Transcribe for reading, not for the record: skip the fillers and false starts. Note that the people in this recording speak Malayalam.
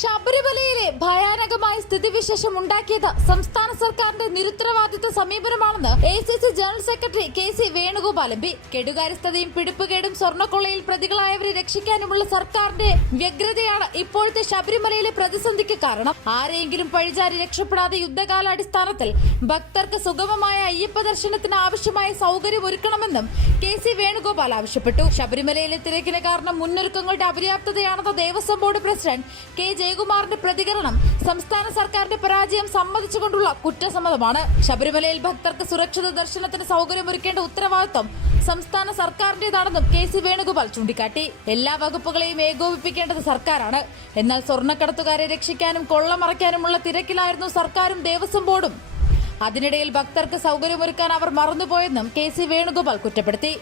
ശബരിമലയിലെ ഭയാനകമായ സ്ഥിതിവിശേഷം ഉണ്ടാക്കിയത് സംസ്ഥാന സർക്കാരിന്റെ നിരുത്തരവാദിത്വ സമീപനമാണെന്ന് ACC general secretary KC Venugopal MP. കെടുകാര്യസ്ഥതയും പിടിപ്പുകേടും സ്വർണ്ണക്കൊള്ളയിൽ പ്രതികളായവരെ രക്ഷിക്കാനുമുള്ള സർക്കാരിന്റെ വ്യഗ്രതയാണ് ഇപ്പോഴത്തെ ശബരിമലയിലെ പ്രതിസന്ധിക്ക് കാരണം. ആരെയെങ്കിലും പഴിചാരി രക്ഷപ്പെടാതെ യുദ്ധകാലാടിസ്ഥാനത്തിൽ ഭക്തർക്ക് സുഗമമായ അയ്യപ്പ ദർശനത്തിന് ആവശ്യമായ സൗകര്യം ഒരുക്കണമെന്നും KC വേണുഗോപാൽ ആവശ്യപ്പെട്ടു. ശബരിമലയിലെ തിരക്കിന് കാരണം മുന്നൊരുക്കങ്ങളുടെ അപര്യാപ്തതയാണെന്ന ദേവസ്വം ബോർഡ് പ്രസിഡന്റ് K. ജയകുമാറിന്റെ പ്രതികരണം സംസ്ഥാന സർക്കാരിന്റെ പരാജയം സമ്മതിച്ചുകൊണ്ടുള്ള കുറ്റസമ്മതമാണ്. ശബരിമലയിൽ ഭക്തർക്ക് സുരക്ഷിത ദർശനത്തിന് സൗകര്യമൊരുക്കേണ്ട ഉത്തരവാദിത്വം സംസ്ഥാന സർക്കാരിന്റേതാണെന്നും KC വേണുഗോപാൽ ചൂണ്ടിക്കാട്ടി. എല്ലാ വകുപ്പുകളെയും ഏകോപിപ്പിക്കേണ്ടത് സർക്കാരാണ്. എന്നാൽ സ്വർണ്ണക്കടത്തുകാരെ രക്ഷിക്കാനും കൊള്ളമറയ്ക്കാനുമുള്ള തിരക്കിലായിരുന്നു സർക്കാരും ദേവസ്വം ബോർഡും. അതിനിടയിൽ ഭക്തർക്ക് സൗകര്യമൊരുക്കാൻ അവർ മറന്നുപോയെന്നും KC വേണുഗോപാൽ കുറ്റപ്പെടുത്തി.